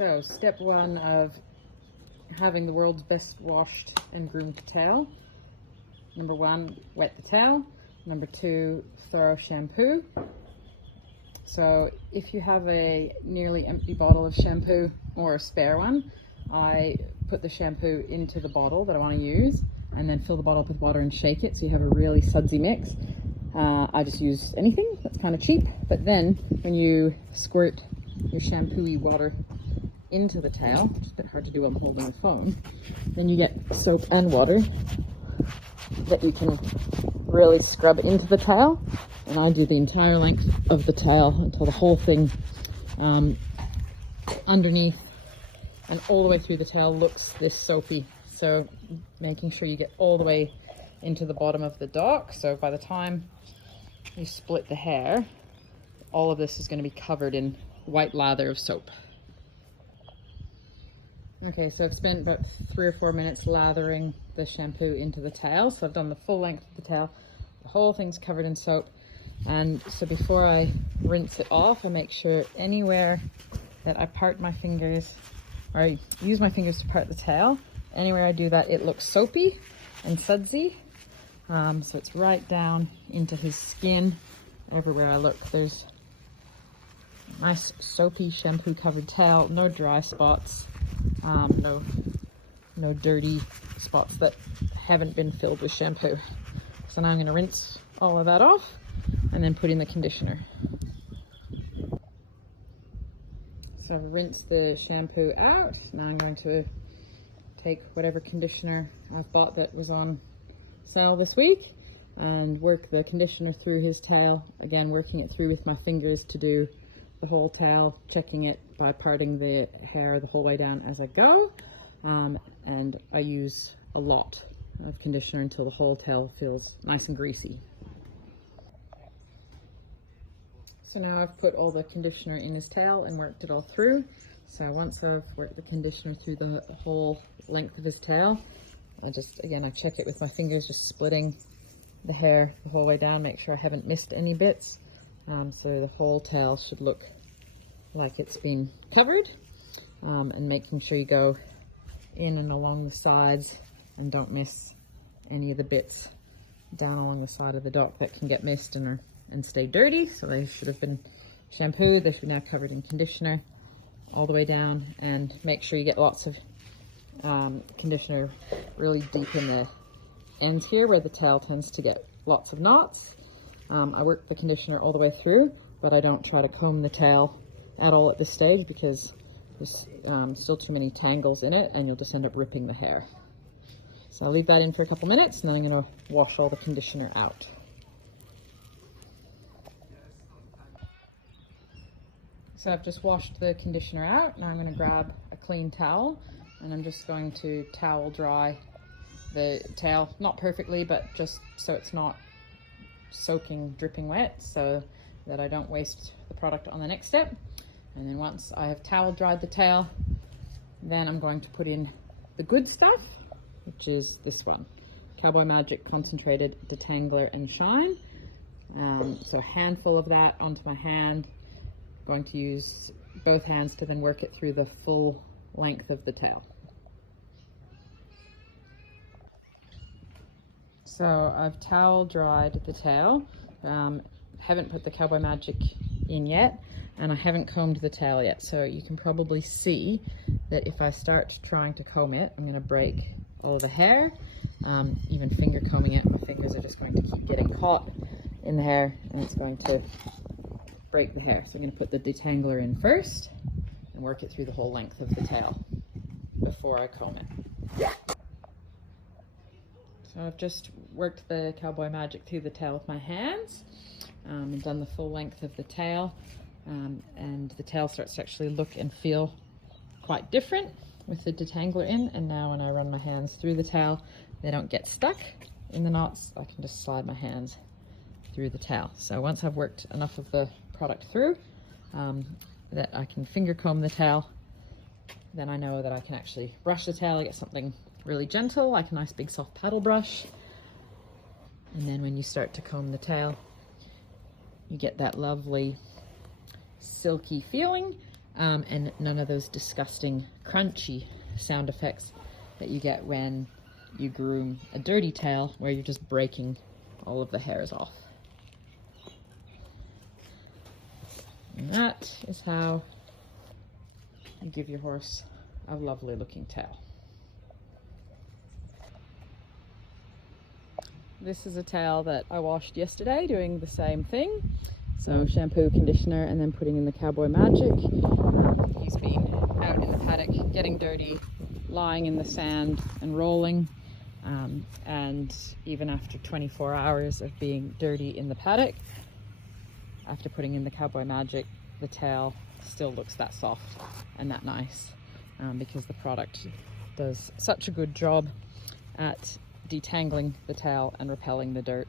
So step one of having the world's best washed and groomed towel. Number one, wet the towel. Number two, thorough shampoo. So if you have a nearly empty bottle of shampoo or a spare one, I put the shampoo into the bottle that I want to use and then fill the bottle up with water and shake it so you have a really sudsy mix. I just use anything that's kind of cheap, but then when you squirt your shampoo-y water into the towel, which is a bit hard to do while I'm holding the phone, then you get soap and water that you can really scrub into the towel. And I do the entire length of the towel until the whole thing underneath and all the way through the towel looks this soapy. So making sure you get all the way into the bottom of the dock, so by the time you split the hair, all of this is going to be covered in white lather of soap. Okay, so I've spent about 3 or 4 minutes lathering the shampoo into the towel. So I've done the full length of the towel. The whole thing's covered in soap. And so before I rinse it off, I make sure anywhere that I part my fingers, or I use my fingers to part the towel, anywhere I do that, it looks soapy and sudsy. So it's right down into his skin. Everywhere I look, there's a nice soapy shampoo covered towel, no dry spots, no dirty spots that haven't been filled with shampoo. So now I'm going to rinse all of that off and then put in the conditioner. So I've rinsed the shampoo out. Now I'm going to take whatever conditioner I've bought that was on sale this week and work the conditioner through his towel. Again, working it through with my fingers to do the whole towel, checking it by parting the hair the whole way down as I go. And I use a lot of conditioner until the whole towel feels nice and greasy. So now I've put all the conditioner in his towel and worked it all through. So once I've worked the conditioner through the whole length of his towel, I check it with my fingers, just splitting the hair the whole way down, make sure I haven't missed any bits. So the whole towel should look like it's been covered, and making sure you go in and along the sides and don't miss any of the bits down along the side of the dock that can get missed and stay dirty. So they should have been shampooed. They should be now covered in conditioner all the way down, and make sure you get lots of conditioner really deep in the ends here where the towel tends to get lots of knots. I work the conditioner all the way through, but I don't try to comb the towel at all at this stage because there's still too many tangles in it and you'll just end up ripping the hair. So I'll leave that in for a couple minutes and then I'm going to wash all the conditioner out. So I've just washed the conditioner out. Now I'm going to grab a clean towel and I'm just going to towel dry the towel, not perfectly, but just so it's not soaking, dripping wet, so that I don't waste the product on the next step. And then once I have towel dried the towel, then I'm going to put in the good stuff, which is this one, Cowboy Magic Concentrated Detangler and Shine. So a handful of that onto my hand. I'm going to use both hands to then work it through the full length of the towel. So I've towel dried the towel, haven't put the Cowboy Magic in yet, and I haven't combed the towel yet. So you can probably see that if I start trying to comb it, I'm going to break all the hair. Even finger combing it, my fingers are just going to keep getting caught in the hair and it's going to break the hair. So I'm going to put the detangler in first and work it through the whole length of the towel before I comb it. So I've just worked the Cowboy Magic through the towel with my hands and done the full length of the towel, and the towel starts to actually look and feel quite different with the detangler in. And now when I run my hands through the towel, they don't get stuck in the knots. I can just slide my hands through the towel. So once I've worked enough of the product through that I can finger comb the towel, then I know that I can actually brush the towel. I get something really gentle, like a nice big soft paddle brush. And then when you start to comb the towel, you get that lovely silky feeling, and none of those disgusting crunchy sound effects that you get when you groom a dirty tail, where you're just breaking all of the hairs off. And that is how you give your horse a lovely looking tail. This is a tail that I washed yesterday doing the same thing. So shampoo, conditioner, and then putting in the Cowboy Magic. He's been out in the paddock getting dirty, lying in the sand and rolling. And even after 24 hours of being dirty in the paddock, after putting in the Cowboy Magic, the tail still looks that soft and that nice, because the product does such a good job at detangling the tail and repelling the dirt